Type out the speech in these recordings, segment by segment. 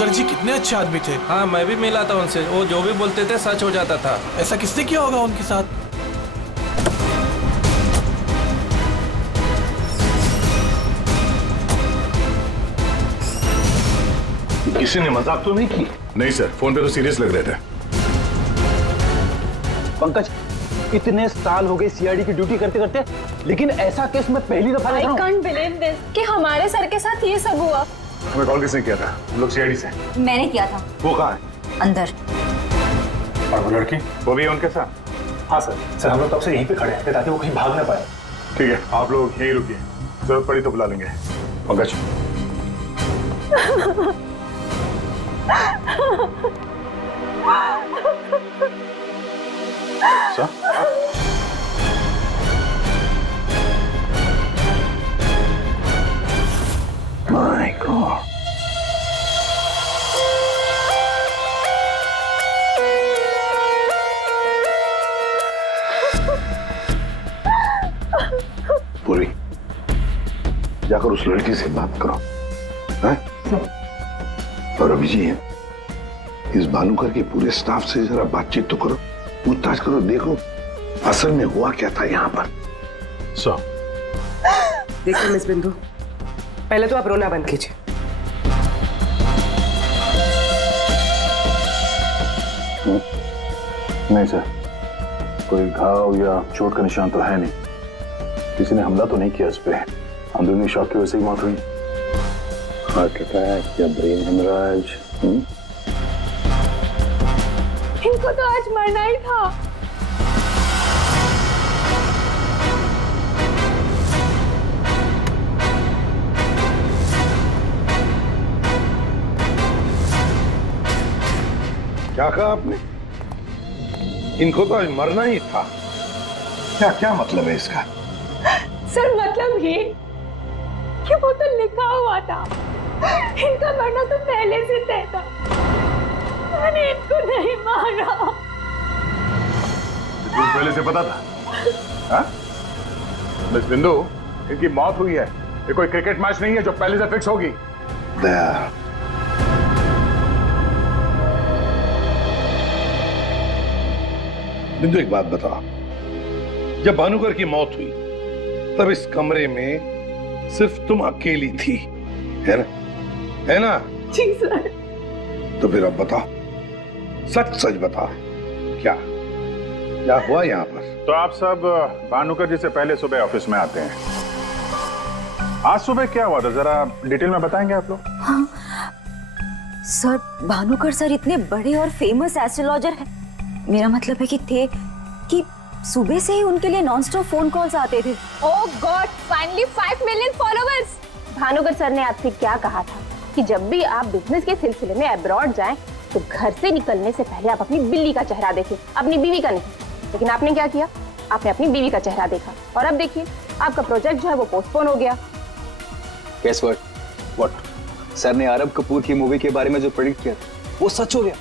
भानुकर जी कितने अच्छे आदमी थे। हाँ, मैं भी मिला था उनसे, वो जो भी बोलते थे सच हो जाता था। ऐसा किसने किया होगा उनके साथ? किसी ने मजाक तो नहीं की? नहीं सर, फोन पे तो सीरियस लग रहे थे। पंकज, इतने साल हो गए सीआईडी की ड्यूटी करते करते, लेकिन ऐसा केस मैं पहली दफा देख रहा हूं। I can't believe this कि हमारे सर के साथ ये सब हुआ। हमें कॉल किसने किया था? हम लोग सीआईडी से। मैंने किया था। वो कहाँ है? अंदर। और वो लड़की, वो भी है उनके साथ? हाँ सर, हम लोग तब से यहीं पे खड़े हैं ताकि वो कहीं भाग ना पाए। ठीक है, आप लोग यहीं रुकिए, जरूरत पड़ी तो बुला लेंगे। पंकज। सर? My God. पूरी, जाकर उस लड़की से बात करो, हैं? और अभी जी इस भानुकर के पूरे स्टाफ से जरा बातचीत तो करो, पूछताछ करो, देखो असल में हुआ क्या था यहाँ पर। सर। देखिए मिस बिंदु, पहले तो आप रोना बंद कीजिए। नहीं सर, कोई घाव या चोट का निशान तो है नहीं, किसी ने हमला तो नहीं किया इस पे, अंदरूनी शॉक की वजह से ही मौत हुई। हार्ट अटैक या ब्रेन हेमराज? इनको तो आज मरना ही था। क्या कहा आपने? इनको तो आज मरना ही था। क्या क्या मतलब है इसका? सर मतलब ये कि वो तो लिखा हुआ था, इनका मरना तो पहले से तय था, मैंने इनको नहीं मारा। तुझे पहले से पता था? हाँ? मिस बिंदु, इनकी मौत हुई है, ये कोई क्रिकेट मैच नहीं है जो पहले से फिक्स होगी। दया, बिंदु एक बात बताओ, जब भानुकर की मौत हुई तब इस कमरे में सिर्फ तुम अकेली थी, है ना? है ना? जी सर। तो फिर अब बताओ, सच सच बताओ, क्या क्या हुआ यहाँ पर? तो आप सब भानुकर जी से पहले सुबह ऑफिस में आते हैं, आज सुबह क्या हुआ था जरा डिटेल में बताएंगे आप लोग? हाँ सर, भानुकर सर इतने बड़े और फेमस एस्ट्रोलॉजर हैं, मेरा मतलब है कि थे कि सुबह से ही उनके लिए नॉनस्टॉप फोन कॉल्स आते थे। Oh God, finally 5 million followers. Bhanukar sir ने आपसे क्या कहा था कि जब भी आप बिजनेस के सिलसिले में अब्रॉड जाएं तो घर से निकलने से पहले आप अपनी बिल्ली का चेहरा देखें, अपनी बीवी का नहीं। लेकिन आपने क्या किया? आपने अपनी बीवी का चेहरा देखा और अब देखिए आपका प्रोजेक्ट जो है वो पोस्टपोन हो गया। Guess what? What? सर ने आरब कपूर की मूवी के बारे में जो प्रेडिक्ट किया वो सच हो गया।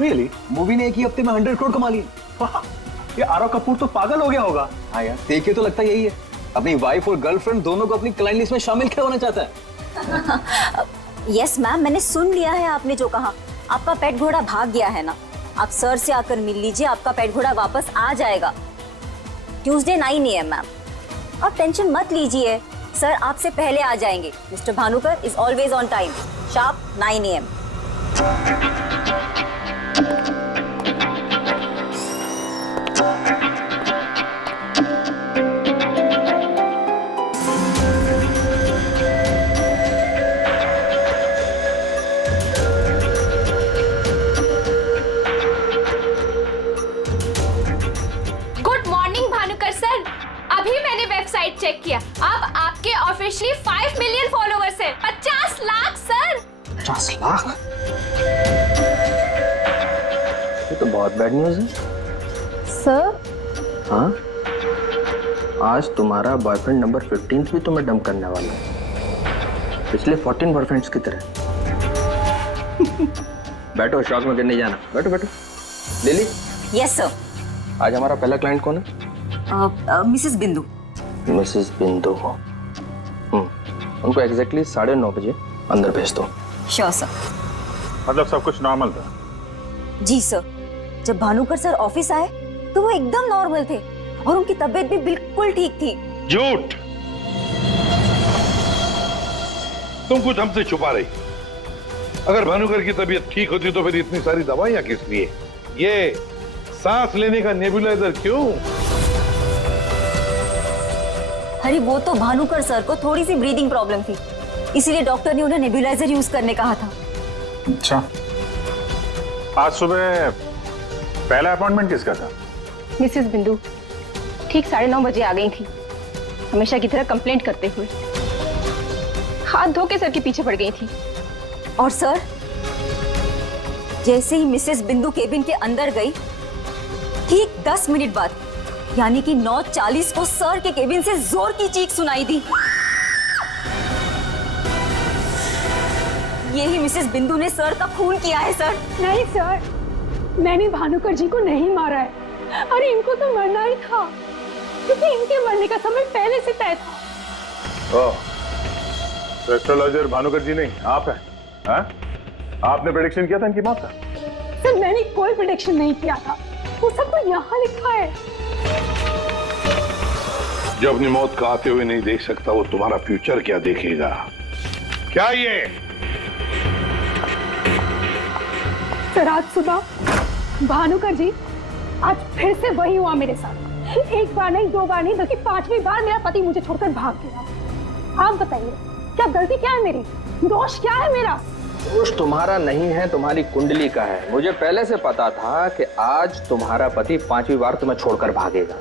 Really? मूवी ने एक ही हफ्ते में 100 करोड़ कमा लिए। ये आरव कपूर तो पागल हो गया होगा। हाँ यार, देखिए तो लगता यही है, अपनी वाइफ और गर्लफ्रेंड दोनों को अपनी क्लाइंट लिस्ट में शामिल करवाना चाहता है। यस मैम, मैंने सुन लिया है आपने जो कहा। आपका पेट घोड़ा भाग गया है ना, आप सर से आकर मिल लीजिए, आपका पेट घोड़ा वापस आ जाएगा ट्यूसडे 9 AM मैम। आप टेंशन मत लीजिए, सर आपसे पहले आ जाएंगे। Mister Bhanukar is always on time, sharp 9 AM। Website check किया, अब आपके ऑफिशियली 5 मिलियन फॉलोअर्स हैं। 50 लाख सर। 50 लाख? ये तो बहुत बैड न्यूज़ है सर। हाँ, आज तुम्हारा बॉयफ्रेंड नंबर 15 भी तुम्हें डंप करने वाला है, पिछले 14 बॉयफ्रेंड्स की तरह। बैठो, शॉक में गिर नहीं जाना। बैठो बैठो। लिली। Yes sir. आज हमारा पहला क्लाइंट कौन है? मिसेस बिंदु। मिसेस बिंदु। उनको एग्जैक्टली 9:30 बजे अंदर भेज दो। Sure sir. मतलब सब कुछ नॉर्मल था? जी सर, जब भानुकर सर ऑफिस आए तो वो एकदम नॉर्मल थे और उनकी तबीयत भी बिल्कुल ठीक थी। झूठ! तुम कुछ हमसे छुपा रही। अगर भानुकर की तबीयत ठीक होती तो फिर इतनी सारी दवाइयां किस लिए? ये सांस लेने का नेबुलाइजर क्यों? अरे वो तो भानुकर सर को थोड़ी सी ब्रीदिंग प्रॉब्लम थी, इसीलिए डॉक्टर ने उन्हें नेबुलाइजर यूज करने कहा था। अच्छा, आज सुबह पहला अपॉइंटमेंट किसका था? मिसेस बिंदु ठीक 9:30 बजे आ गई थी, हमेशा की तरह कंप्लेंट करते हुए। हाथ धो के सर के पीछे पड़ गई थी। और सर जैसे ही मिसेस बिंदु केबिन के अंदर गई, ठीक 10 मिनट बाद यानी कि 9:40 को सर के केबिन से जोर की चीख सुनाई दी। यही मिसेस बिंदु ने सर का खून किया है सर। नहीं सर, मैंने भानुकर जी को नहीं मारा है। अरे इनको तो मरना ही था, क्योंकि इनके मरने का समय पहले से तय था। एस्ट्रोलॉजर भानुकर जी नहीं, आप हैं? आपने प्रेडिक्शन किया था इनकी मौत का? सर मैंने कोई प्रेडिक्शन नहीं किया था, वो सब तो यहाँ लिखा है। जो अपनी मौत का आते हुए नहीं देख सकता, वो तुम्हारा फ्यूचर क्या देखेगा? क्या ये? सर आज सुबह भानुकर जी, आज फिर से वही हुआ मेरे साथ। एक बार नहीं, 2 बार नहीं, बल्कि 5वीं बार मेरा पति मुझे छोड़कर भाग गया। आप बताइए, क्या गलती क्या है मेरी? दोष क्या है मेरा? दोष तुम्हारा नहीं है, तुम्हारी कुंडली का है। मुझे पहले से पता था कि आज तुम्हारा पति 5वीं बार तुम्हें छोड़कर भागेगा,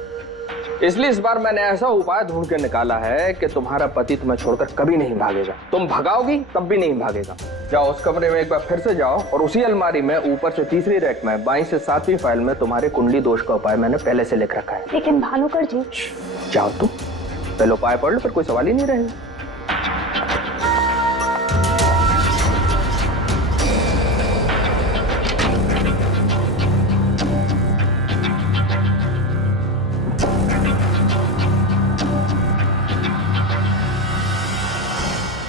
इसलिए इस बार मैंने ऐसा उपाय ढूंढ के निकाला है कि तुम्हारा पति तुम्हें छोड़कर कभी नहीं भागेगा। तुम भगाओगी तब भी नहीं भागेगा। जाओ उस कमरे में एक बार फिर से जाओ और उसी अलमारी में ऊपर से 3री रैक में 22 से 7वीं फाइल में तुम्हारे कुंडली दोष का उपाय मैंने पहले से लिख रखा है। लेकिन भानुकर जी। जाओ तुम पहले उपाय पढ़ लो, फिर कोई सवाल ही नहीं रहेगा।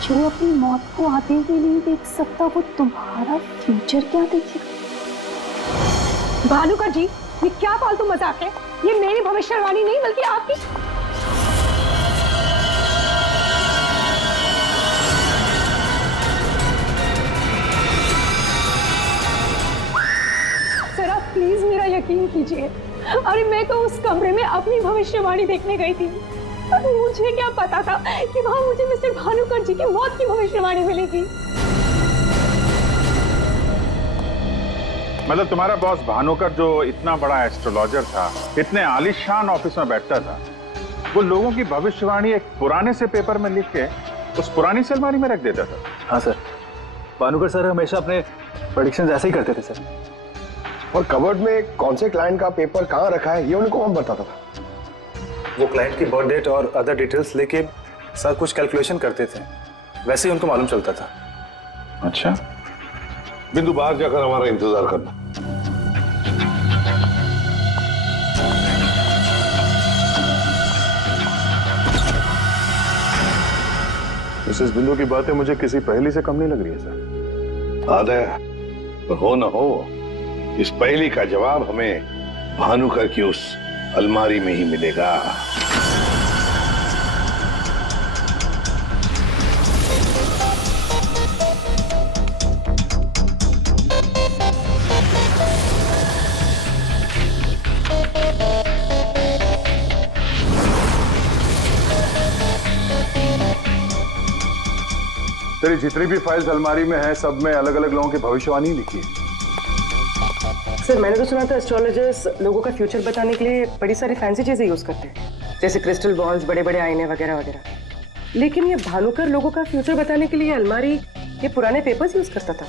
जो अपनी मौत को आते हुए नहीं देख सकता, वो तुम्हारा फ्यूचर क्या देखेगा? भानुकर जी, ये क्या फालतू मजाक है? ये मेरी भविष्यवाणी नहीं बल्कि आपकी। सर आप प्लीज मेरा यकीन कीजिए। अरे मैं तो उस कमरे में अपनी भविष्यवाणी देखने गई थी। मुझे क्या पता था कि वहां मुझे मिस्टर भानुकर जी की मौत की भविष्यवाणी मिलेगी। मतलब तुम्हारा बॉस भानुकर जो इतना बड़ा एस्ट्रोलॉजर था, इतने आलीशान ऑफिस में बैठता था, वो लोगों की भविष्यवाणी एक पुराने से पेपर में लिख के उस पुरानी से अलमारी में रख देता था। हाँ सर, भानुकर सर हमेशा अपने प्रेडिक्शंस ऐसे ही करते थे सर। और कबर्ड में कौन से क्लाइंट का पेपर कहाँ रखा है, ये उनको कौन बताता था? वो क्लाइंट की बर्थ डेट और अदर डिटेल्स लेके सर कुछ कैलकुलेशन करते थे, वैसे ही उनको मालूम चलता था। अच्छा, बिंदु बाहर जाकर हमारा इंतजार करना। मिसेस बिंदु की बातें मुझे किसी पहेली से कम नहीं लग रही है सर। आदर हो न हो, इस पहेली का जवाब हमें भानुकर की उस अलमारी में ही मिलेगा। तेरी जितनी भी फाइल्स अलमारी में है, सब में अलग अलग लोगों की भविष्यवाणी लिखी है। सर मैंने तो सुना था एस्ट्रोलॉजर्स लोगों का फ्यूचर बताने के लिए बड़ी सारी फैंसी चीजें यूज करते हैं, जैसे क्रिस्टल बॉल्स, बड़े बड़े आईने वगैरह वगैरह। लेकिन ये भानुकर लोगों का फ्यूचर बताने के लिए अलमारी ये पुराने पेपर्स यूज करता था,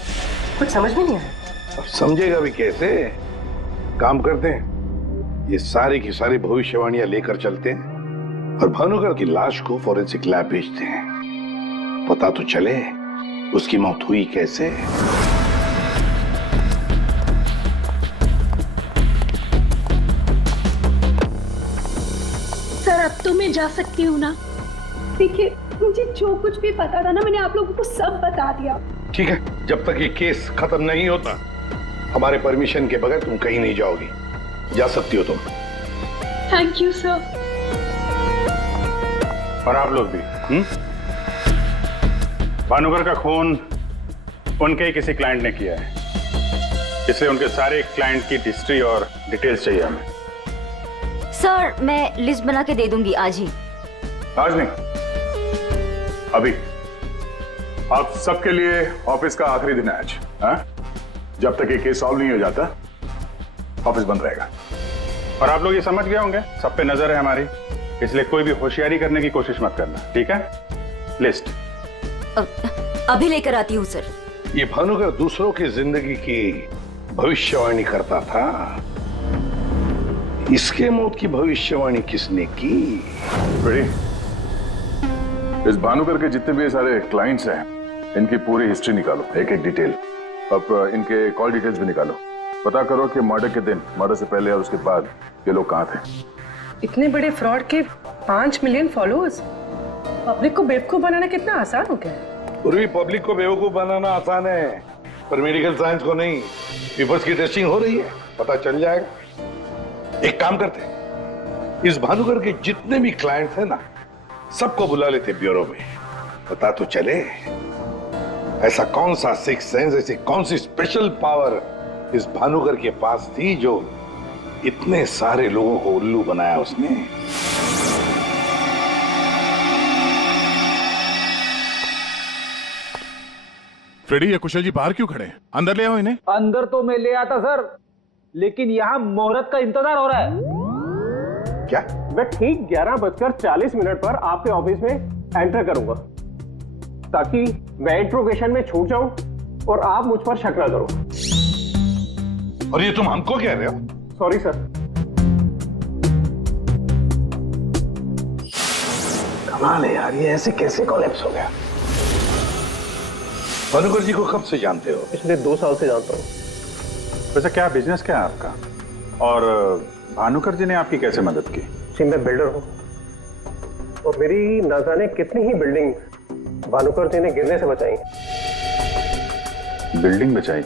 कुछ समझ में नहीं आया। समझेगा भी कैसे? काम करते हैं, ये सारी की सारी भविष्यवाणियां लेकर चलते हैं और भानुकर की लाश को फॉरेंसिक लैब भेजते हैं। पता तो चले उसकी मौत हुई कैसे। सर अब तो मैं जा सकती हूँ ना? देखिए मुझे जो कुछ भी पता था ना, मैंने आप लोगों को सब बता दिया। ठीक है, जब तक ये केस खत्म नहीं होता हमारे परमिशन के बगैर तुम कहीं नहीं जाओगी। जा सकती हो तुम। Thank you sir. और आप लोग भी। भानुकर का खून उनके ही किसी क्लाइंट ने किया है, इसलिए उनके सारे क्लाइंट की हिस्ट्री और डिटेल्स चाहिए हमें। सर मैं लिस्ट बना के दे दूंगी आज ही। आज नहीं, अभी। आप सबके लिए ऑफिस का आखिरी दिन है आज। हाँ? जब तक ये केस सॉल्व नहीं हो जाता ऑफिस बंद रहेगा। और आप लोग ये समझ गए होंगे, सब पे नजर है हमारी, इसलिए कोई भी होशियारी करने की कोशिश मत करना, ठीक है? लिस्ट अभी लेकर आती हूँ सर। ये भानुकर दूसरों की जिंदगी की भविष्यवाणी करता था, इसके मौत की भविष्यवाणी किसने की? इस भानुकर के जितने भी सारे क्लाइंट्स हैं, इनकी पूरी हिस्ट्री निकालो, एक एक डिटेल। अब इनके कॉल डिटेल्स भी निकालो। पता करो कि मर्डर के दिन, मर्डर से पहले और उसके बाद ये लोग कहाँ थे। इतने बड़े फ्रॉड के 5 मिलियन फॉलोअर्स। पब्लिक को बेवकूफ बनाना कितना आसान हो गया है। पूरी पब्लिक को बेवकूफ बनाना आसान है, पर मेडिकल साइंस को नहीं। पीपल्स की टेस्टिंग हो रही है, पता चल जाएगा। एक काम करते हैं, इस भानुकर के जितने भी क्लाइंट्स हैं ना, सबको बुला लेते ब्यूरो में। पता तो चले ऐसा कौन सा सिक्स सेंस, ऐसी कौन सी स्पेशल पावर इस भानुकर के पास थी जो इतने सारे लोगों को उल्लू बनाया उसने। फ्रेडी, ये कुशल जी बाहर क्यों खड़े हैं? अंदर ले आओ इन्हें। अंदर तो मैं ले आता सर, लेकिन यहाँ मुहूर्त का इंतजार हो रहा है। क्या? मैं ठीक 11:40 पर आपके ऑफिस में एंटर करूंगा, ताकि मैं इंट्रोगेशन में छूट जाऊं और आप मुझ पर शक ना करो। और ये तुम हमको कह रहे हो? Sorry sir. कमाल है यार, ये ऐसे कैसे कोलैप्स हो गया? भानुकर जी को कब से जानते हो? पिछले 2 साल से जानता हूँ। वैसे क्या बिजनेस क्या है आपका, और भानुकर जी ने आपकी कैसे मदद की? जी मैं बिल्डर हूँ, और मेरी ना जाने कितनी ही बिल्डिंग भानुकर जी ने गिरने से बचाई। बिल्डिंग बचाई?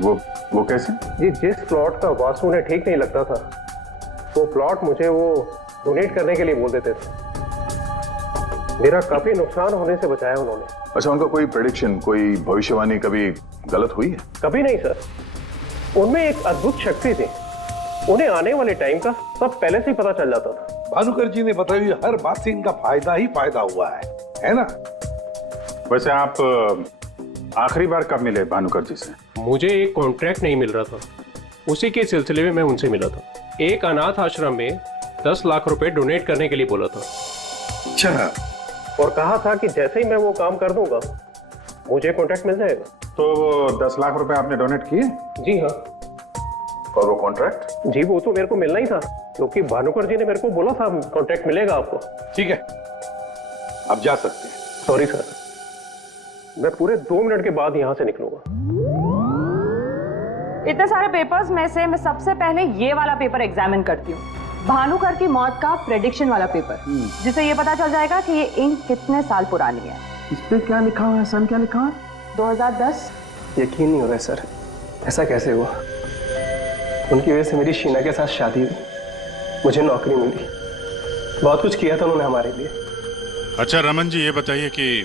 वो कैसे? जी जिस प्लॉट का वास्तु उन्हें ठीक नहीं लगता था, वो प्लॉट मुझे वो डोनेट करने के लिए बोल देते थे। मेरा काफी नुकसान होने से बचाया उन्होंने। अच्छा, उनका कोई प्रेडिक्शन, कोई भविष्यवाणी कभी गलत हुई है? कभी नहीं सर। उनमें एक अद्भुत शक्ति थी, उन्हें आने वाले टाइम का सब पहले से ही पता चल जाता था। भानुकर जी ने बताई हुई हर बात से इनका फायदा ही फायदा हुआ है ना? वैसे आप आखिरी बार कब मिले भानुकर जी से? मुझे एक कॉन्ट्रैक्ट नहीं मिल रहा था, उसी के सिलसिले में मैं उनसे मिला था। एक अनाथ आश्रम में 10 लाख रुपए डोनेट करने के लिए बोला था। अच्छा। और कहा था कि जैसे ही मैं वो काम कर दूंगा मुझे कॉन्ट्रैक्ट मिल जाएगा। तो 10 लाख रुपए आपने डोनेट किए? जी हाँ। और वो कॉन्ट्रैक्ट? जी वो तो मेरे को मिलना ही था, क्योंकि भानुकर जी ने मेरे को बोला था कॉन्ट्रैक्ट मिलेगा आपको। ठीक है, आप जा सकते हैं। सॉरी सर, मैं पूरे 2 मिनट के बाद यहाँ से निकलूंगा। इतने सारे पेपर्स में से मैं सबसे पहले ये वाला पेपर एग्जामिन करती हूँ, भानुकर की मौत का प्रेडिक्शन वाला पेपर, जिससे ये पता चल जाएगा कि ये इंक कितने साल पुरानी है। इस पे क्या लिखा हुआ है? सन क्या लिखा है? 2010। यकीन नहीं हो रहा है सर, ऐसा कैसे हुआ? उनकी वजह से मेरी शीना के साथ शादी हुई, मुझे नौकरी मिली, बहुत कुछ किया था उन्होंने हमारे लिए। अच्छा रमन जी, ये बताइए कि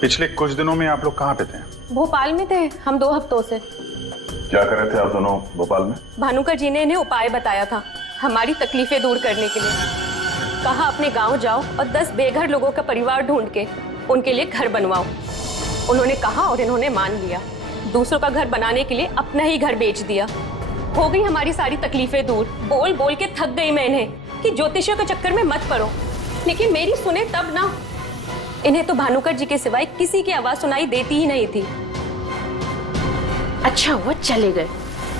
पिछले कुछ दिनों में आप लोग कहाँ पे थे? भोपाल में थे हम 2 हफ्तों से। क्या कर रहे थे आप दोनों भोपाल में? भानुकर जी ने इन्हें उपाय बताया था हमारी तकलीफें दूर करने के लिए। कहा अपने गांव जाओ और 10 बेघर लोगों का परिवार ढूंढ के उनके लिए घर बनवाओ। उन्होंने कहा और इन्होंने मान लिया। दूसरों का घर बनाने के लिए अपना ही घर बेच दिया। हो गई हमारी सारी तकलीफें दूर। बोल बोल के थक गई मैं इन्हें कि ज्योतिषियों के चक्कर में मत पड़ो, लेकिन मेरी सुने तब ना। इन्हें तो भानुकर जी के सिवाय किसी की आवाज सुनाई देती ही नहीं थी। अच्छा वो चले गए,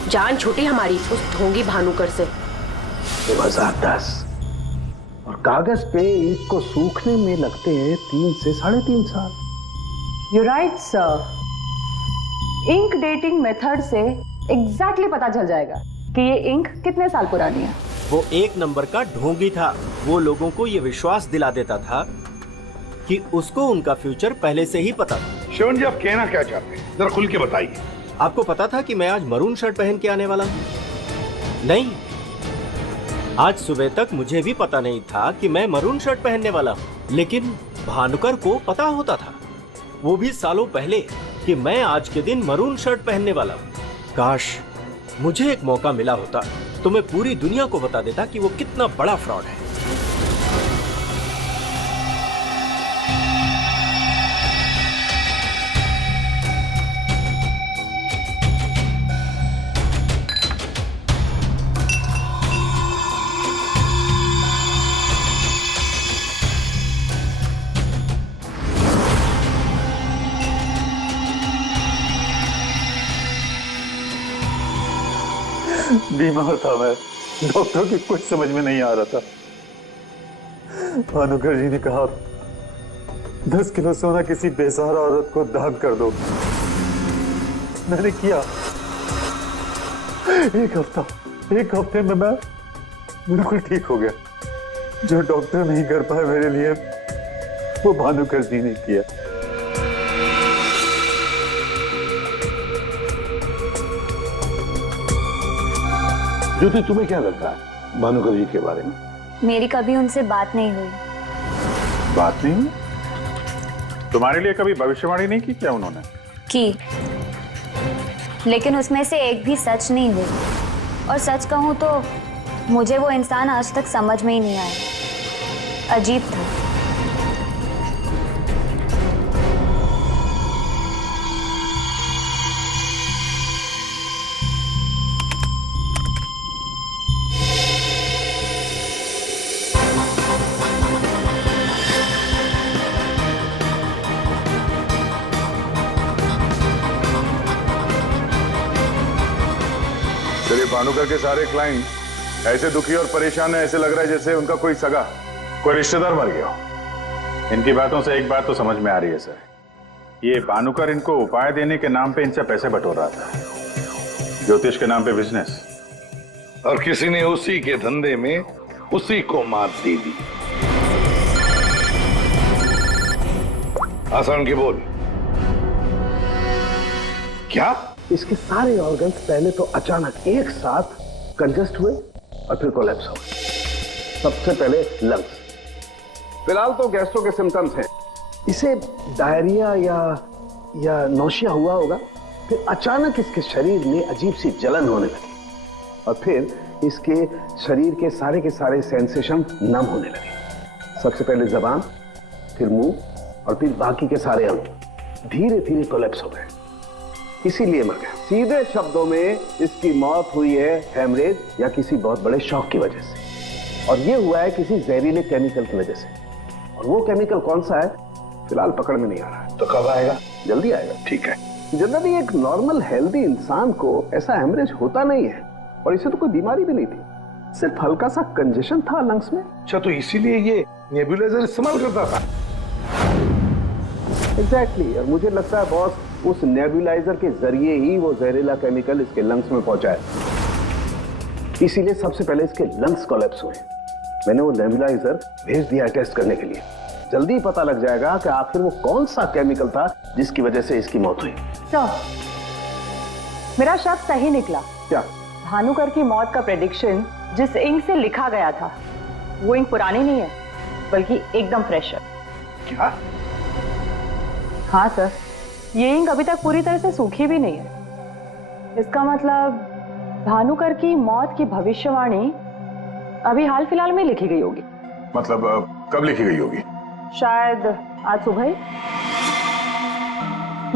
जान छूटी हमारी उस ढोंगी भानुकर से। 2010 और कागज पे ईंट को सूखने में लगते हैं 3 से 3.5 साल। You right sir. Ink dating method से एग्जैक्टली पता चल जाएगा कि ये इंक कितने साल पुरानी है। वो एक नंबर का ढोंगी था। वो लोगों को ये विश्वास दिला देता था कि उसको उनका फ्यूचर पहले से ही पता था। श्रवण जी, आप कहना क्या चाहते हैं, जरा खुल के बताइए। आपको पता था कि मैं आज मरून शर्ट पहन के आने वाला हूँ? नहीं, आज सुबह तक मुझे भी पता नहीं था कि मैं मरून शर्ट पहनने वाला हूँ, लेकिन भानुकर को पता होता था, वो भी सालों पहले, कि मैं आज के दिन मरून शर्ट पहनने वाला हूँ। काश मुझे एक मौका मिला होता तो मैं पूरी दुनिया को बता देता कि वो कितना बड़ा फ्रॉड है। बीमार था मैं, डॉक्टर की कुछ समझ में नहीं आ रहा था। भानुकर जी ने कहा 10 किलो सोना किसी बेसहारा औरत को दान कर दो। मैंने किया। एक हफ्ते में मैं बिल्कुल ठीक हो गया। जो डॉक्टर नहीं कर पाए मेरे लिए, वो भानुकर जी ने किया। ज्योति, तुम्हें क्या लगता है भानुकर जी के बारे में? मेरी कभी उनसे बात नहीं हुई। बात नहीं हुई? तुम्हारे लिए कभी भविष्यवाणी नहीं की क्या उन्होंने? की, लेकिन उसमें से एक भी सच नहीं हुई। और सच कहूं तो मुझे वो इंसान आज तक समझ में ही नहीं आया। अजीब था। भानुकर के सारे क्लाइंट ऐसे दुखी और परेशान है, ऐसे लग रहा है जैसे उनका कोई सगा, कोई रिश्तेदार मर गया हो। इनकी बातों से एक बात तो समझ में आ रही है सर, ये भानुकर इनको उपाय देने के नाम पे इनसे पैसे बटोर रहा था, ज्योतिष के नाम पे बिजनेस, और किसी ने उसी के धंधे में उसी को मात दे दी। आसान की बोल। क्या इसके सारे ऑर्गन्स पहले तो अचानक एक साथ कंजस्ट हुए और फिर कोलैप्स हो गए। सबसे पहले लंग्स। फिलहाल तो गैस्ट्रो के सिम्टम्स हैं। इसे डायरिया या नौशिया हुआ होगा। फिर अचानक इसके शरीर में अजीब सी जलन होने लगी और फिर इसके शरीर के सारे सेंसेशन नम होने लगे। सबसे पहले जबान, फिर मुंह और फिर बाकी के सारे अंग धीरे धीरे कोलैप्स हो गए। इसीलिए मर गया। सीधे शब्दों में इसकी मौत हुई है हेमरेज या किसी बहुत बड़े शॉक की वजह से, और ये हुआ है किसी जहरीले केमिकल की वजह से। और वो केमिकल कौन सा है फिलहाल पकड़ में नहीं आ रहा है। तो कब आएगा? जल्दी आएगा। ठीक है। जनरली एक नॉर्मल हेल्दी इंसान को ऐसा हेमरेज होता नहीं है, और इसे तो कोई बीमारी भी नहीं थी, सिर्फ हल्का सा कंजेशन था लंग्स में। अच्छा, तो इसीलिए ये नेबुलाइजर इस्तेमाल करता था? एग्जैक्टली। और मुझे लगता है बॉस, उस नेबुलाइजर के जरिए ही वो जहरीला केमिकल इसके लंग्स में पहुंचा है। इसीलिए सबसे पहले इसके लंग्स कोलैप्स हुए। मैंने वो नेबुलाइजर भेज दिया टेस्ट करने के लिए। जल्दी पता लग जाएगा कि आखिर वो कौन सा केमिकल था जिसकी वजह से इसकी मौत हुई। सर, मेरा शक सही निकला। क्या? भानुकर की मौत का प्रेडिक्शन जिस इंक से लिखा गया था, वो इंक पुरानी नहीं है, बल्कि एकदम फ्रेश है। क्या? हाँ सर, ये इंक अभी तक पूरी तरह से सूखी भी नहीं है। इसका मतलब भानुकर की मौत की भविष्यवाणी अभी हाल फिलहाल में लिखी गई होगी। मतलब कब लिखी गई होगी? शायद आज सुबह ही।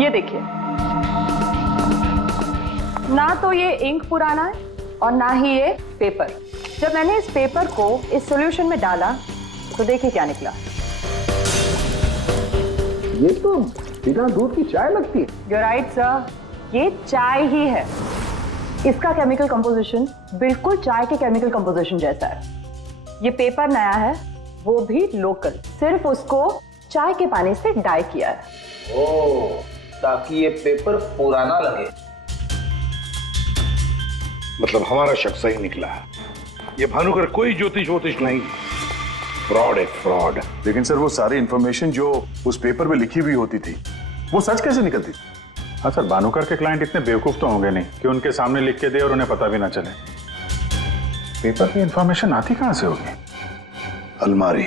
ये देखिए, ना तो ये इंक पुराना है और ना ही ये पेपर। जब मैंने इस पेपर को इस सॉल्यूशन में डाला तो देखिए क्या निकला। ये तो बिना दूध की चाय लगती है। You're right, sir. ये चाय ही है। इसका केमिकल कंपोजिशन बिल्कुल चाय के केमिकल कंपोजिशन जैसा है। ये पेपर नया है, वो भी लोकल, सिर्फ उसको चाय के पानी से डाई किया है। ओह, ताकि ये पेपर पुराना लगे। मतलब हमारा शक सही निकला है। ये भानुकर कोई ज्योतिष नहीं, फ्रॉड है, फ्रॉड। लेकिन सर, वो सारी इंफॉर्मेशन जो उस पेपर में लिखी हुई होती थी, वो सच कैसे निकलती? हाँ सर, भानुकर के क्लाइंट इतने बेवकूफ तो होंगे नहीं कि उनके सामने लिख के दे और उन्हें पता भी ना चले। पेपर की इंफॉर्मेशन आती कहां से होगी? अलमारी,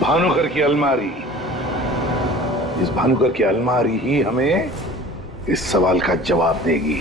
भानुकर की अलमारी। इस भानुकर की अलमारी ही हमें इस सवाल का जवाब देगी।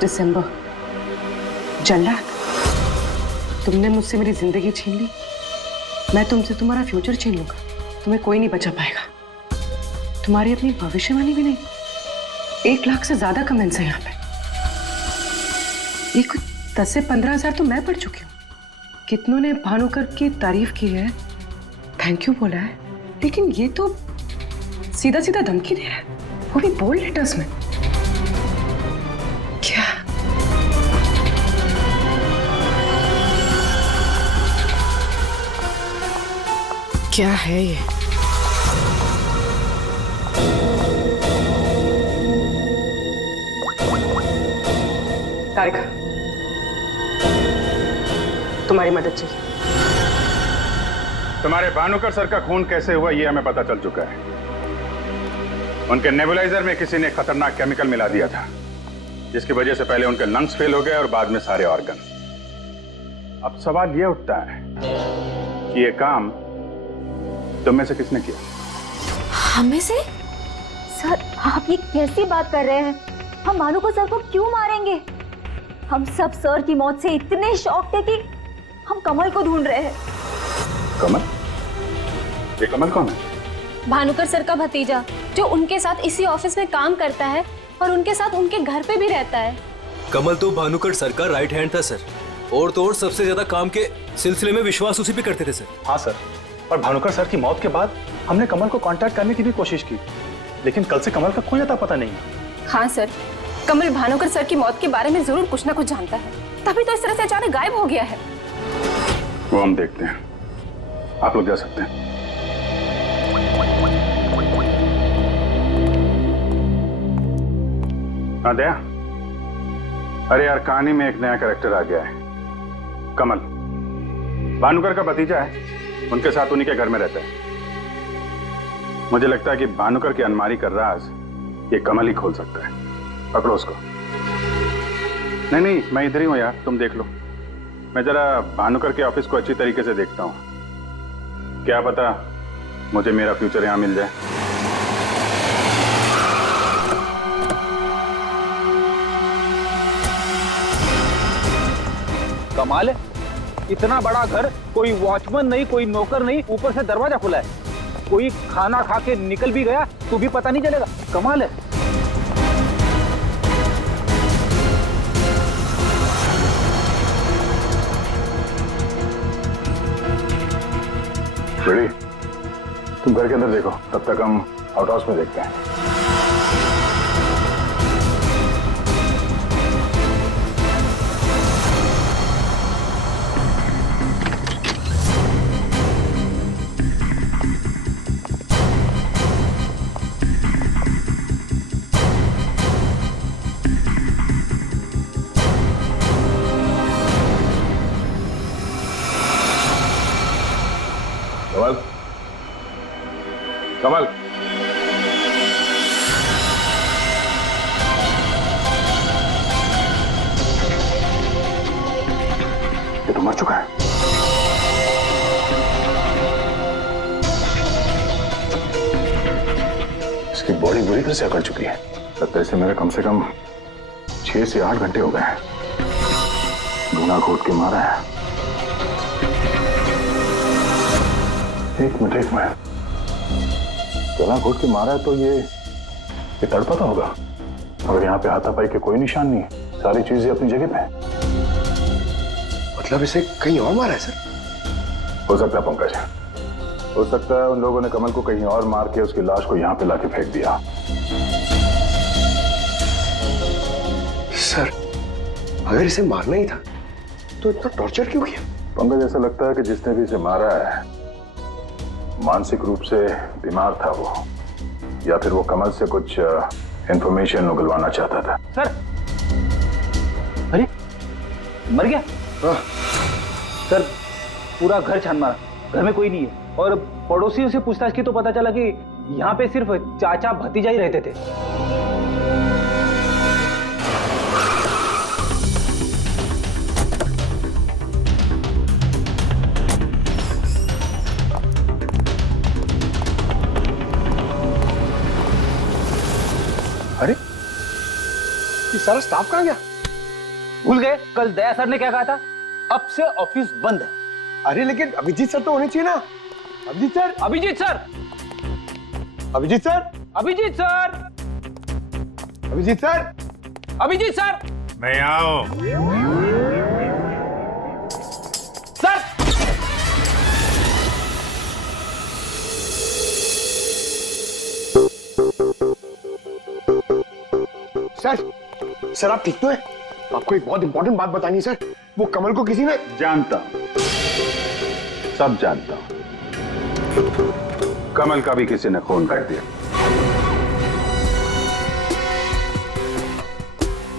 दिसंबर। जल्लाद, तुमने मुझसे मेरी जिंदगी छीन ली, मैं तुमसे तुम्हारा फ्यूचर छीन लूंगा। तुम्हें कोई नहीं बचा पाएगा। तुम्हारी अपनी भविष्यवाणी भी नहीं। 1 लाख से ज्यादा कमेंट्स हैं यहाँ पे। ये कुछ 10 से 15 हजार तो मैं पढ़ चुकी हूँ। कितनों ने भानुकर की तारीफ की है, थैंक यू बोला है, लेकिन ये तो सीधा सीधा धमकी दे रहा है, वो भी बोल्ड लेटर्स में। क्या है ये? तारिका, तुम्हारी मदद चाहिए। तुम्हारे भानुकर सर का खून कैसे हुआ ये हमें पता चल चुका है। उनके नेबुलाइजर में किसी ने खतरनाक केमिकल मिला दिया था, जिसकी वजह से पहले उनके लंग्स फेल हो गए और बाद में सारे ऑर्गन। अब सवाल ये उठता है कि ये काम तुम में से किसने किया? हमें से? सर, आप ये कैसी बात कर रहे हैं? हम भानुकर सर को क्यों मारेंगे? हम सब सर की मौत से इतने शॉक थे कि हम कमल को ढूंढ रहे हैं। कमल? ये कमल कौन है? भानुकर सर का भतीजा, जो उनके साथ इसी ऑफिस में काम करता है और उनके साथ उनके घर पे भी रहता है। कमल तो भानुकर सर का राइट हैंड था सर, और तो और सबसे ज्यादा काम के सिलसिले में विश्वास उसी पे करते थे सर। हाँ सर, और भानुकर सर की मौत के बाद हमने कमल को कांटेक्ट करने की भी कोशिश की, लेकिन कल से कमल का कोई अता पता नहीं है। हाँ सर, कमल भानुकर सर की मौत के बारे में जरूर कुछ ना कुछ जानता है, तभी तो इस तरह से अचानक गायब हो गया है। वो हम देखते हैं, आप लोग जा सकते हैं। हाँ दया, अरे यार, कहानी में एक नया कैरेक्टर आ गया है, कमल। भानुकर का भतीजा है, उनके साथ उन्हीं के घर में रहता है। मुझे लगता है कि भानुकर की अलमारी का राज ये कमल ही खोल सकता है। पकड़ो उसको। नहीं नहीं, मैं इधर ही हूं यार, तुम देख लो। मैं जरा भानुकर के ऑफिस को अच्छी तरीके से देखता हूं, क्या पता मुझे मेरा फ्यूचर यहां मिल जाए। कमाल है, इतना बड़ा घर, कोई वॉचमैन नहीं, कोई नौकर नहीं, ऊपर से दरवाजा खुला है। कोई खाना खा के निकल भी गया तो भी पता नहीं चलेगा। कमाल है। रेडी? तुम घर के अंदर देखो, तब तक हम आउट हाउस में देखते हैं। कमल, कमल, ये तो मर चुका है। इसकी बॉडी बुरी तरह से अकड़ चुकी है। लगता है इसे मेरे कम से कम 6 से 8 घंटे हो गए हैं। गुना घोट के मारा है। एक मिनट गला घोट के मारा है तो ये तड़पता होगा, मगर यहाँ पे हाथापाई के कोई निशान नहीं है, सारी चीजें अपनी जगह पे हैं। मतलब इसे कहीं और मारा है सर? हो सकता है पंकज, हो सकता है उन लोगों ने कमल को कहीं और मार के उसकी लाश को यहाँ पे लाके फेंक दिया। सर अगर इसे मारना ही था तो इतना टॉर्चर क्यों किया? पंकज, ऐसा लगता है कि जिसने भी इसे मारा है मानसिक रूप से बीमार था वो, या फिर वो कमल से कुछ इंफॉर्मेशन उगलवाना चाहता था। सर, अरे मर गया? हाँ। सर पूरा घर छान मारा, घर में कोई नहीं है, और पड़ोसियों से पूछताछ की तो पता चला कि यहाँ पे सिर्फ चाचा भतीजा ही रहते थे। अरे ये सारा स्टाफ कहाँ गया? भूल गए कल दया सर ने क्या कहा था, अब से ऑफिस बंद है। अरे लेकिन अभिजीत सर तो होने चाहिए ना। Abhijeet sir, Abhijeet sir, Abhijeet sir, Abhijeet sir, Abhijeet sir, Abhijeet sir, मैं आओ। सर सर आप ठीक तो है? आपको एक बहुत इंपॉर्टेंट बात बतानी है सर। वो कमल को किसी ने... जानता हूं, सब जानता हूं। कमल का भी किसी ने खून कर दिया।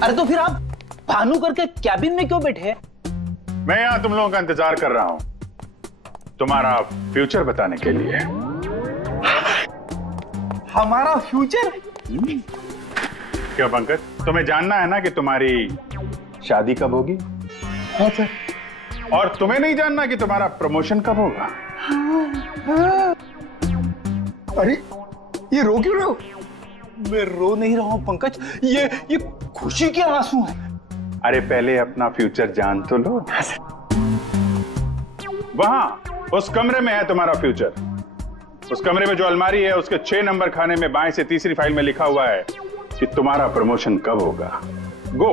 अरे तो फिर आप भानुकर के कैबिन में क्यों बैठे हैं? मैं यहां तुम लोगों का इंतजार कर रहा हूं, तुम्हारा फ्यूचर बताने के लिए। हमारा फ्यूचर? क्यों पंकज, तुम्हें जानना है ना कि तुम्हारी शादी कब होगी? हाँ सर। और तुम्हें नहीं जानना कि तुम्हारा प्रमोशन कब होगा? अरे ये रो क्यों रहे हो? मैं रो नहीं रहा हूं पंकज, ये खुशी के आंसू हैं। अरे पहले अपना फ्यूचर जान तो लो। वहां उस कमरे में है तुम्हारा फ्यूचर। उस कमरे में जो अलमारी है उसके 6 नंबर खाने में बाएं से तीसरी फाइल में लिखा हुआ है कि तुम्हारा प्रमोशन कब होगा। गो।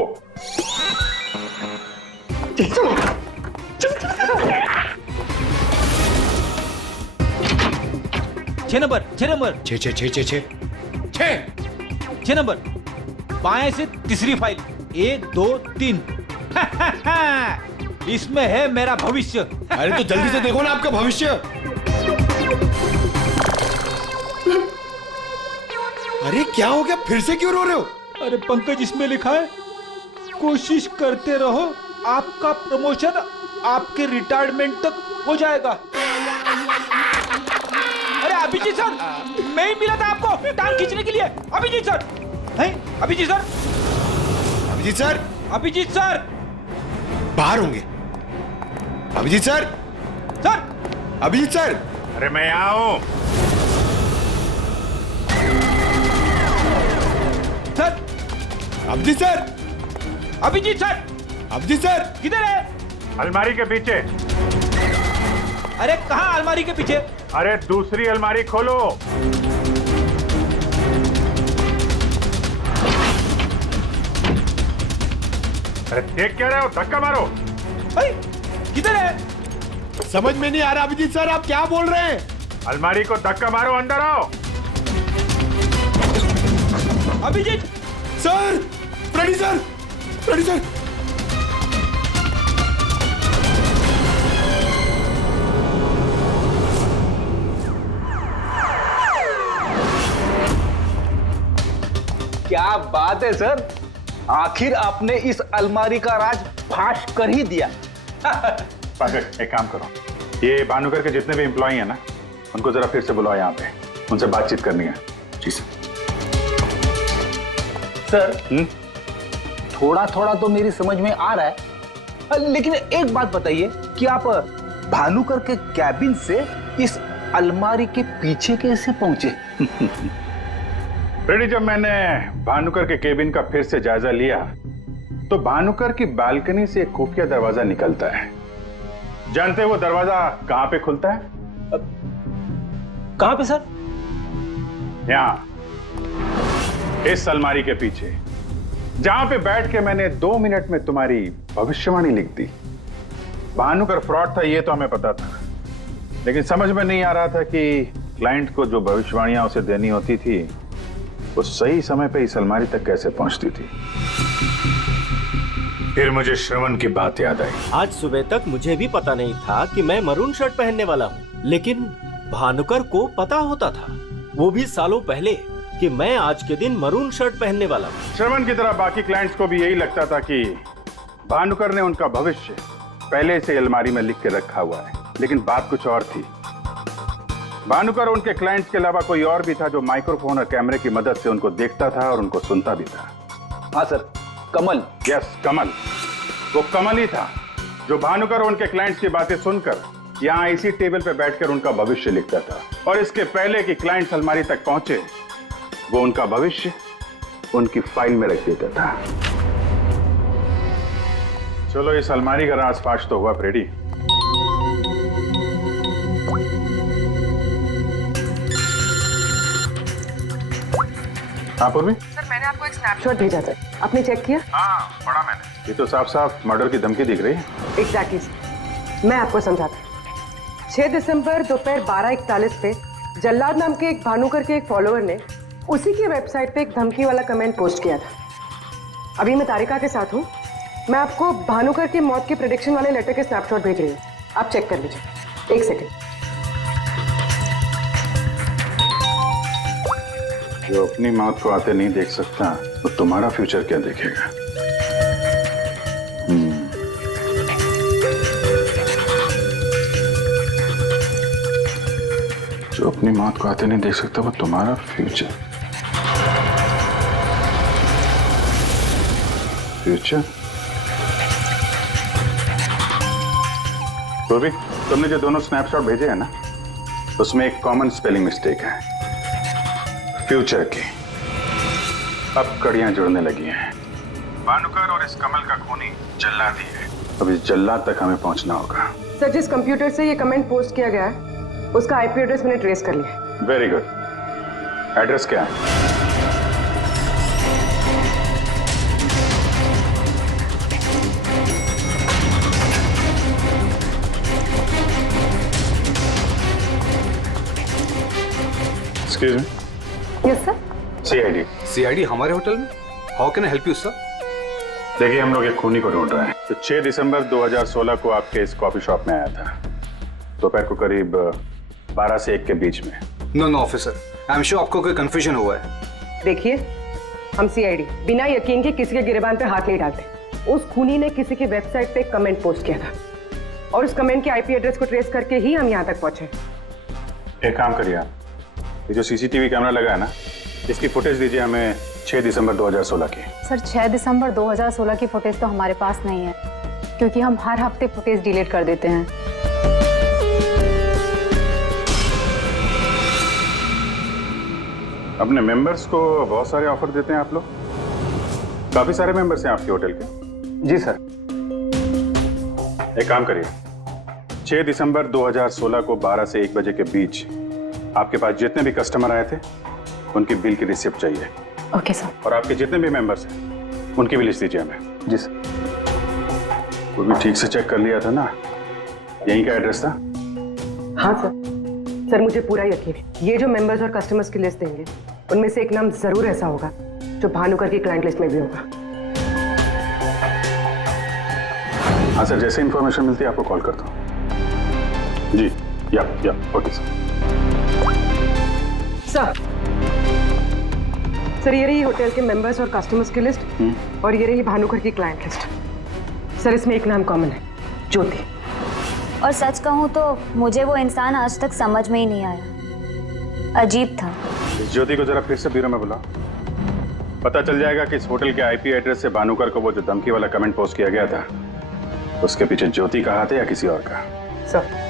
6 नंबर, 6 नंबर, 6 नंबर, बाएं से तीसरी फाइल, 1 2 3। इसमें है मेरा भविष्य। अरे तो जल्दी से देखो ना आपका भविष्य। अरे क्या हो गया, फिर से क्यों रो रहे हो? अरे पंकज, इसमें लिखा है कोशिश करते रहो, आपका प्रमोशन आपके रिटायरमेंट तक हो जाएगा। अरे अभिजीत सर, मैं ही मिला था आपको टांग खींचने के लिए। अभिजीत सर, हैं? Abhijeet sir, Abhijeet sir, Abhijeet sir बाहर होंगे। Abhijeet sir, sir, Abhijeet sir. अरे मैं यहाँ हूं। Sir, Abhijeet sir, Abhijeet sir, Abhijeet sir किधर है? अलमारी के पीछे। अरे कहाँ अलमारी के पीछे? अरे दूसरी अलमारी खोलो। अरे देख क्या रहे हो, धक्का मारो। किधर है? समझ में नहीं आ रहा अभिजीत सर, आप क्या बोल रहे हैं? अलमारी को धक्का मारो, अंदर आओ। Abhijeet sir, Freddy sir, Freddy sir. क्या बात है सर, आखिर आपने इस अलमारी का राज फाश कर ही दिया। पंकज, एक काम करो, ये भानुकर के जितने भी एम्प्लॉय हैं ना, उनको जरा फिर से बुलाओ यहाँ पे, उनसे बातचीत करनी है। जी सर। सर, थोड़ा थोड़ा तो मेरी समझ में आ रहा है, लेकिन एक बात बताइए कि आप भानुकर के कैबिन से इस अलमारी के पीछे कैसे पहुंचे? फ्रेडी, जब मैंने भानुकर के केबिन का फिर से जायजा लिया तो भानुकर की बालकनी से एक खुफिया दरवाजा निकलता है। जानते हैं वो दरवाजा कहां पे खुलता है? कहाँ पे सर? यहाँ, इस अलमारी के पीछे, जहां पे बैठ के मैंने 2 मिनट में तुम्हारी भविष्यवाणी लिख दी। भानुकर फ्रॉड था ये तो हमें पता था, लेकिन समझ में नहीं आ रहा था कि क्लाइंट को जो भविष्यवाणियां उसे देनी होती थी वो सही समय पे इस अलमारी तक कैसे पहुंचती थी। फिर मुझे श्रवण की बात याद आई। आज सुबह तक मुझे भी पता नहीं था कि मैं मरून शर्ट पहनने वाला हूँ, लेकिन भानुकर को पता होता था, वो भी सालों पहले, कि मैं आज के दिन मरून शर्ट पहनने वाला हूँ। श्रवण की तरह बाकी क्लाइंट्स को भी यही लगता था कि भानुकर ने उनका भविष्य पहले से अलमारी में लिख के रखा हुआ है, लेकिन बात कुछ और थी। भानुकर उनके क्लाइंट्स के अलावा कोई और भी था जो माइक्रोफोन और कैमरे की मदद से उनको देखता था और उनको सुनता भी था। हाँ सर, कमल। यस, कमल। वो कमल ही था जो भानुकर उनके क्लाइंट्स की बातें सुनकर यहाँ इसी टेबल पे बैठकर उनका भविष्य लिखता था, और इसके पहले कि क्लाइंट्स अलमारी तक पहुंचे वो उनका भविष्य उनकी फाइल में रख देता था। चलो इस अलमारी का राज फाश तो हुआ फ्रेडी। हाँ पूर्वी? सर मैंने आपको एक स्नैपशॉट भेजा था, आपने चेक किया? हाँ पढ़ा मैंने। ये तो साफ साफ मर्डर की धमकी दिख रही है। एग्जैक्टली सर, मैं आपको समझाता हूँ। 6 दिसंबर दोपहर 12:41 पे जल्लाद नाम के एक भानुकर के एक फॉलोअर ने उसी की वेबसाइट पे एक धमकी वाला कमेंट पोस्ट किया था। अभी मैं तारिका के साथ हूँ, मैं आपको भानुकर की मौत के प्रेडिक्शन वाले लेटर के स्नैपशॉट भेज रही हूँ, आप चेक कर लीजिए। 1 सेकेंड। जो अपनी मौत को आते नहीं देख सकता तो तुम्हारा फ्यूचर क्या देखेगा? जो अपनी मौत को आते नहीं देख सकता वो तुम्हारा फ्यूचर। तो भी तुमने जो दोनों स्नैपशॉट भेजे हैं ना, उसमें एक कॉमन स्पेलिंग मिस्टेक है, फ्यूचर की। अब कड़ियां जुड़ने लगी हैं। भानुकर और इस कमल का खूनी जल्लाद ही है। अब इस जल्लाद तक हमें पहुंचना होगा। सर जिस कंप्यूटर से ये कमेंट पोस्ट किया गया है उसका आईपी एड्रेस मैंने ट्रेस कर लिया। Very good. एड्रेस क्या है? Excuse me. Yes sir. CID. CID हमारे होटल में? How can I help you sir? देखिए हम लोग एक खूनी को ढूंढ रहे हैं जो 6 दिसंबर 2016 को आपके इस कॉफी शॉप में आया था, दोपहर को करीब 12 से 1 के बीच में। No officer, I am sure आपको कोई कंफ्यूजन हुआ है। देखिए हम सीआईडी बिना यकीन के किसी के गिरेबान पे हाथ नहीं डालते। उस खूनी ने किसी की वेबसाइट पे एक कमेंट पोस्ट किया था और उस कमेंट के आईपी एड्रेस को ट्रेस करके ही हम यहाँ तक पहुंचे। एक काम करिए आप, ये जो सीसीटीवी कैमरा लगा है ना, इसकी फुटेज दीजिए हमें 6 दिसंबर 2016 की। सर 6 दिसंबर 2016 की फुटेज तो हमारे पास नहीं है, क्योंकि हम हर हफ्ते फुटेज डिलीट कर देते हैं। अपने मेंबर्स को बहुत सारे ऑफर देते हैं आप लोग? काफी सारे मेंबर्स हैं आपके होटल के? जी सर। एक काम करिए, 6 दिसंबर 2016 को 12 से 1 बजे के बीच आपके पास जितने भी कस्टमर आए थे उनकी बिल की रिसिप्ट चाहिए। Okay sir. और आपके जितने भी मेंबर्स हैं उनकी भी लिस्ट दीजिए हमें। जी सर। वो भी ठीक से चेक कर लिया था ना? यहीं का एड्रेस था? हाँ सर मुझे पूरा यकीन है ये जो मेंबर्स और कस्टमर्स की लिस्ट देंगे उनमें से एक नाम जरूर ऐसा होगा जो भानुकर की क्लाइंट लिस्ट में भी होगा। हाँ सर, जैसे इंफॉर्मेशन मिलती है आपको कॉल करता हूँ। जी या ओके सर। सर ये रही होटल के मेंबर्स और कस्टमर्स की लिस्ट और ये रही भानुकर की क्लाइंट लिस्ट। सर इसमें एक नाम कॉमन है, ज्योति। और सच कहूँ तो मुझे वो इंसान आज तक समझ में ही नहीं आया, अजीब था। इस ज्योति को जरा फिर से ब्यूरो में बुलाओ, पता चल जाएगा कि इस होटल के आईपी एड्रेस से भानुकर को वो जो धमकी वाला कमेंट पोस्ट किया गया था उसके पीछे ज्योति का हाथ है या किसी और का। सर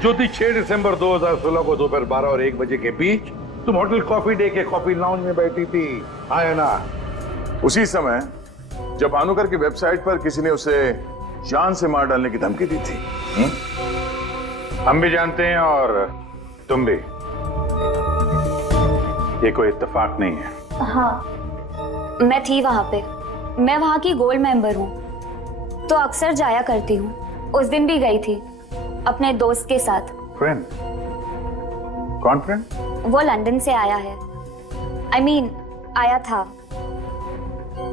ज्योति 6 दिसंबर 2016 को दोपहर 12 और 1 बजे के बीच तुम होटल कॉफी डे के कॉफी लाउंज में बैठी थी, आया ना? उसी समय जब भानुकर की वेबसाइट पर किसी ने उसे जान से मार डालने की धमकी दी थी। हम भी जानते हैं और तुम भी। ये कोई इत्तेफाक नहीं है। हाँ, मैं थी वहां पे। मैं वहां की गोल्ड मेंबर हूँ, तो अक्सर जाया करती हूँ। उस दिन भी गई थी अपने दोस्त के साथ। फ्रेंड? कौन फ्रेंड? वो लंदन से आया है। I mean, आया था।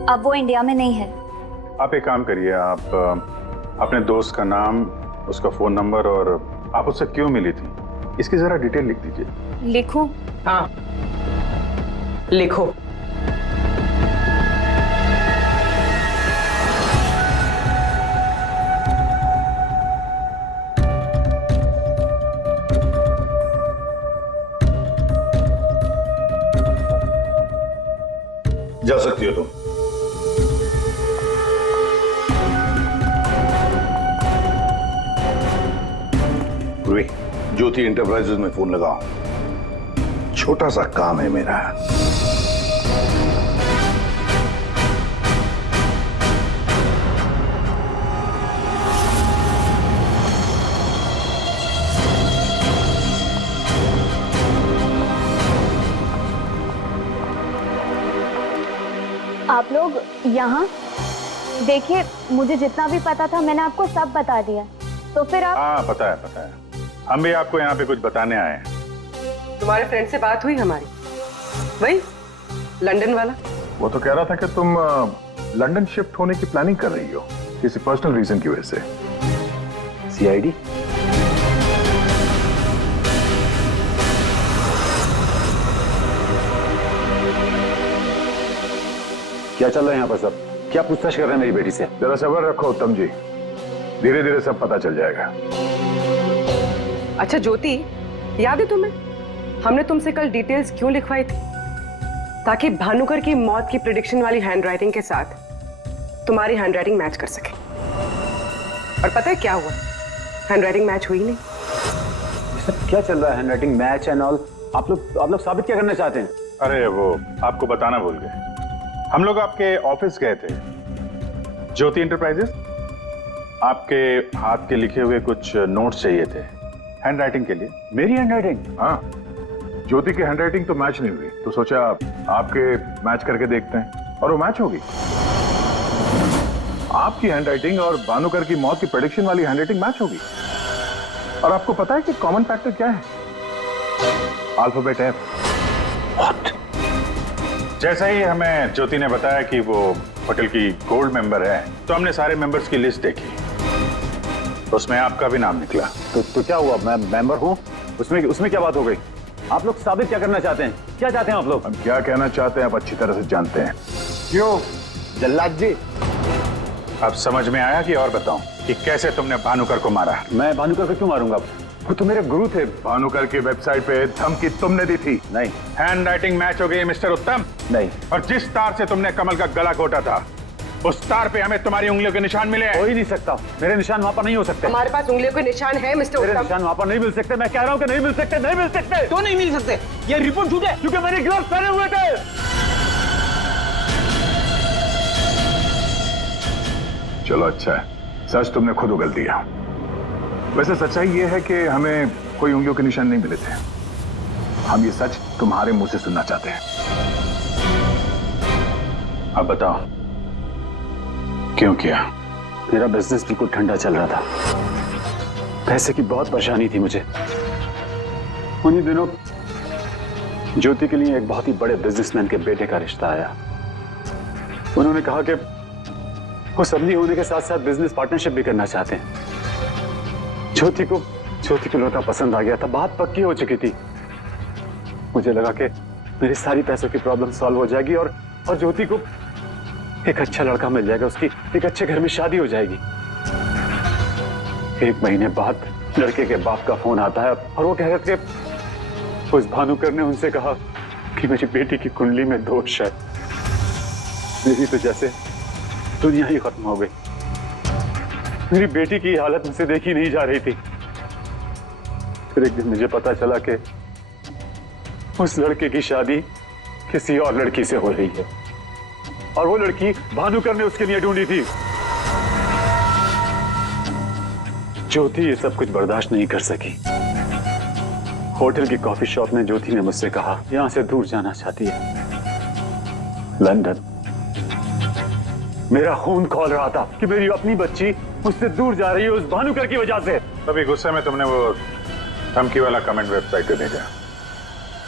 अब वो इंडिया में नहीं है। आप एक काम करिए, आप अपने दोस्त का नाम, उसका फोन नंबर और आप उससे क्यों मिली थी, इसकी जरा डिटेल लिख दीजिए। लिखूं? हाँ, लिखो। जा सकती हो तुम। पूर्वी, ज्योति इंटरप्राइजेज में फोन लगाओ, छोटा सा काम है मेरा। आप लोग यहाँ देखिए, मुझे जितना भी पता था मैंने आपको सब बता दिया। तो फिर आप? हाँ, पता है पता है। हम भी आपको यहाँ पे कुछ बताने आए हैं। तुम्हारे फ्रेंड से बात हुई हमारी, वही लंदन वाला। वो तो कह रहा था कि तुम लंदन शिफ्ट होने की प्लानिंग कर रही हो किसी पर्सनल रीजन की वजह से। सीआईडी? क्या चल रहा है यहाँ पर सब? क्या पूछताछ कर रहे हैं मेरी बेटी से? जरा सब्र रखो उत्तम जी, धीरे धीरे सब पता चल जाएगा। अच्छा ज्योति, याद है तुम्हें हमने तुमसे कल डिटेल्स क्यों लिखवाई थी? ताकि भानुकर की मौत की प्रेडिक्शन वाली हैंडराइटिंग के साथ तुम्हारी हैंडराइटिंग मैच कर सके। और पता है क्या हुआ? हैंडराइटिंग मैच हुई नहीं। सब क्या चल रहा है? Handwriting match and all? आप लोग साबित क्या करना चाहते हैं? अरे वो आपको बताना भूल गए, हम लोग आपके ऑफिस गए थे, ज्योति इंटरप्राइजेस। आपके हाथ के लिखे हुए कुछ नोट्स चाहिए थे हैंडराइटिंग के लिए। मेरी हैंडराइटिंग? हाँ, ज्योति की हैंडराइटिंग तो मैच नहीं हुई, तो सोचा आपके मैच करके देखते हैं, और वो मैच होगी। आपकी हैंडराइटिंग और भानुकर की मौत की प्रेडिक्शन वाली हैंडराइटिंग मैच होगी। और आपको पता है कि कॉमन फैक्टर क्या है? Alphabet F. जैसा ही हमें ज्योति ने बताया कि वो होटल की गोल्ड मेंबर है, तो हमने सारे मेंबर्स की लिस्ट देखी, तो उसमें आपका भी नाम निकला। तो क्या हुआ? मैं मेंबर हूँ, उसमें क्या बात हो गई? आप लोग साबित क्या करना चाहते हैं? क्या चाहते हैं आप लोग? हम क्या कहना चाहते हैं आप अच्छी तरह से जानते हैं। क्यों जल्लाद जी? अब समझ में आया कि और बताऊं कि कैसे तुमने भानुकर को मारा? मैं भानुकर को क्यों मारूंगा? वो तो मेरे गुरु थे। भानुकर की वेबसाइट पे धमकी तुमने दी थी। नहीं। हैंडराइटिंग मैच हो गई मिस्टर उत्तम। नहीं। और जिस तार से तुमने कमल का गला घोटा था, उस तार पे हमें तुम्हारी उंगलियों के निशान मिले। हो ही नहीं सकता, मेरे निशान वहां पर नहीं हो सकते। हमारे पास उंगलियों के निशान है मिस्टर उत्तम। मेरे निशान वहां पर नहीं मिल सकते। मैं कह रहा हूं कि नहीं मिल सकते, नहीं मिल सकते। तो नहीं मिल सकते? ये रिपोर्ट झूठ है, क्योंकि मेरे ग्लव्स पहने हुए थे। चलो अच्छा है, सच तुमने खुद उगल दिया। वैसे सच्चाई ये है कि हमें कोई उंगलियों के निशान नहीं मिले थे। हम ये सच तुम्हारे मुंह से सुनना चाहते हैं। अब बताओ क्यों किया? मेरा बिजनेस बिल्कुल ठंडा चल रहा था, पैसे की बहुत परेशानी थी मुझे। उन्हीं दिनों ज्योति के लिए एक बहुत ही बड़े बिजनेसमैन के बेटे का रिश्ता आया। उन्होंने कहा कि वो सबनी होने के साथ साथ बिजनेस पार्टनरशिप भी करना चाहते हैं। ज्योति को लड़का पसंद आ गया था, बात पक्की हो चुकी थी। मुझे लगा कि मेरी सारी पैसों की प्रॉब्लम सॉल्व हो जाएगी और ज्योति को एक अच्छा लड़का मिल जाएगा, उसकी एक अच्छे घर में शादी हो जाएगी। 1 महीने बाद लड़के के बाप का फोन आता है और वो कह रहे थे उस भानुकर ने उनसे कहा कि मेरी बेटी की कुंडली में दोष है। मेरी तो जैसे दुनिया ही खत्म हो गई। मेरी बेटी की हालत मुझसे देखी नहीं जा रही थी। फिर एक दिन मुझे पता चला कि उस लड़के की शादी किसी और लड़की से हो रही है और वो लड़की भानुकर ने उसके लिए ढूंढी थी। ज्योति ये सब कुछ बर्दाश्त नहीं कर सकी। होटल की कॉफी शॉप में ज्योति ने मुझसे कहा यहां से दूर जाना चाहती है, लंदन। मेरा खून खौल रहा था कि मेरी अपनी बच्ची मुझसे दूर जा रही है उस भानुकर की वजह से। तभी गुस्से में तुमने वो धमकी वाला कमेंट वेबसाइट पे भेजा,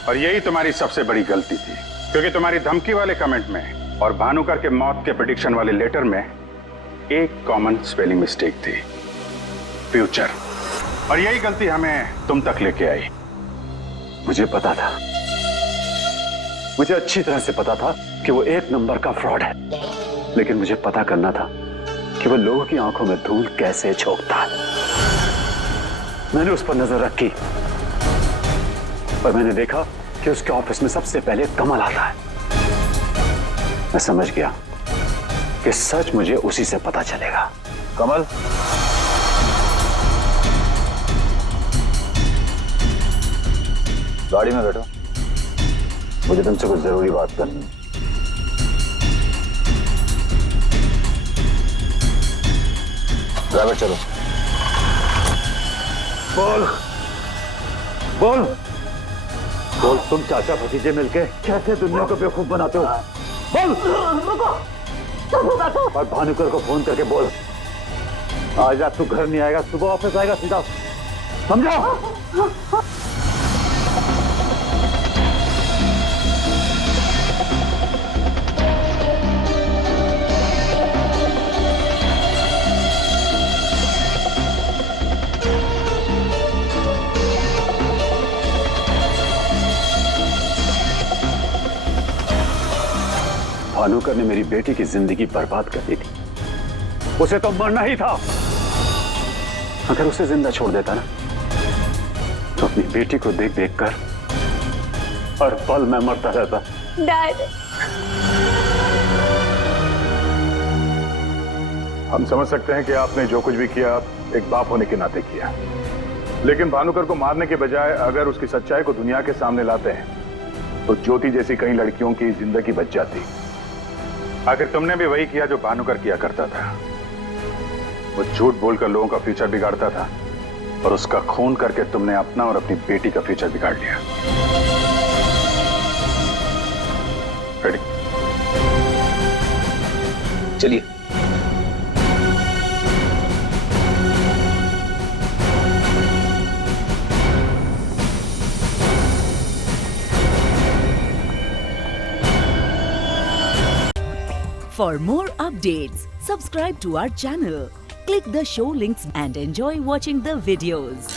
और यही तुम्हारी सबसे बड़ी गलती थी, क्योंकि तुम्हारी धमकी वाले कमेंट में और भानुकर के मौत के प्रेडिक्शन वाले लेटर में एक कॉमन स्पेलिंग मिस्टेक थी, फ्यूचर। और यही गलती हमें तुम तक लेके आई। मुझे पता था, मुझे अच्छी तरह से पता था कि वो एक नंबर का फ्रॉड है, लेकिन मुझे पता करना था कि वो लोगों की आंखों में धूल कैसे झोंकता है। मैंने उस पर नजर रखी और मैंने देखा कि उसके ऑफिस में सबसे पहले कमल आता है। मैं समझ गया कि सच मुझे उसी से पता चलेगा। कमल, गाड़ी में बैठो, मुझे तुमसे कुछ जरूरी बात करनी है। ड्राइवर चलो। बोल बोल बोल, तुम चाचा भतीजे मिलके कैसे दुनिया को बेवकूफ बनाते हो? बोल। और भानुकर को फोन करके बोल आज रात तू घर नहीं आएगा, सुबह ऑफिस आएगा सीधा, समझा? भानुकर ने मेरी बेटी की जिंदगी बर्बाद कर दी थी, उसे तो मरना ही था। अगर उसे जिंदा छोड़ देता ना तो अपनी बेटी को देख देख कर हर पल मैं मरता रहता। डैड, हम समझ सकते हैं कि आपने जो कुछ भी किया एक बाप होने के नाते किया, लेकिन भानुकर को मारने के बजाय अगर उसकी सच्चाई को दुनिया के सामने लाते हैं तो ज्योति जैसी कई लड़कियों की जिंदगी बच जाती। आखिर तुमने भी वही किया जो भानुकर किया करता था। वो झूठ बोलकर लोगों का फ्यूचर बिगाड़ता था, और उसका खून करके तुमने अपना और अपनी बेटी का फ्यूचर बिगाड़ लिया। रेडी? चलिए। For more updates, subscribe to our channel, click the show links and enjoy watching the videos.